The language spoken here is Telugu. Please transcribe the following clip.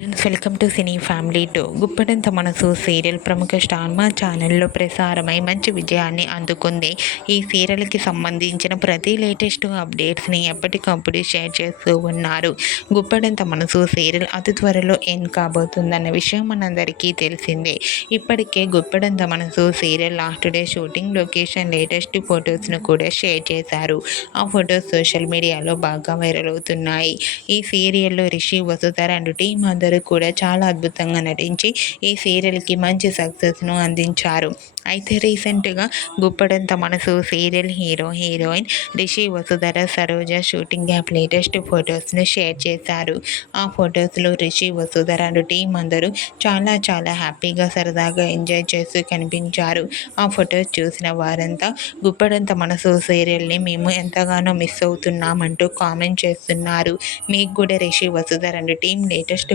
Welcome to cine family two Guppedantha Manasu serial ప్రముఖ స్టార్ మా ఛానల్లో ప్రసారమై మంచి విజయాన్ని అందుకుంది. ఈ సీరియల్కి సంబంధించిన ప్రతి లేటెస్ట్ అప్డేట్స్ని ఎప్పటికప్పుడు షేర్ చేస్తూ ఉన్నారు. గుప్పడంత మనసు సీరియల్ అతి త్వరలో ఎండ్ కాబోతుందన్న విషయం మనందరికీ తెలిసిందే. ఇప్పటికే Guppedantha Manasu serial last day shooting location latest ఫొటోస్ను కూడా షేర్ చేశారు. ఆ ఫొటోస్ సోషల్ మీడియాలో బాగా వైరల్ అవుతున్నాయి. ఈ సీరియల్లో రిషి వసుధర్ అండ్ టీమ్ అందరూ కూడా చాలా అద్భుతంగా నటించి ఈ సీరియల్కి మంచి సక్సెస్ను అందించారు. అయితే రీసెంట్గా Guppedantha Manasu serial hero heroine Rishi Vasudhara Saroja shooting యాప్ లేటెస్ట్ ఫొటోస్ను షేర్ చేశారు. ఆ ఫొటోస్లో రిషి వసుధర అండ్ టీం అందరూ చాలా చాలా హ్యాపీగా సరదాగా ఎంజాయ్ చేస్తూ కనిపించారు. ఆ ఫొటోస్ చూసిన వారంతా గుప్పడంత మనసు సీరియల్ని మేము ఎంతగానో మిస్ అవుతున్నామంటూ కామెంట్ చేస్తున్నారు. మీకు కూడా Rishi Vasudhara and team latest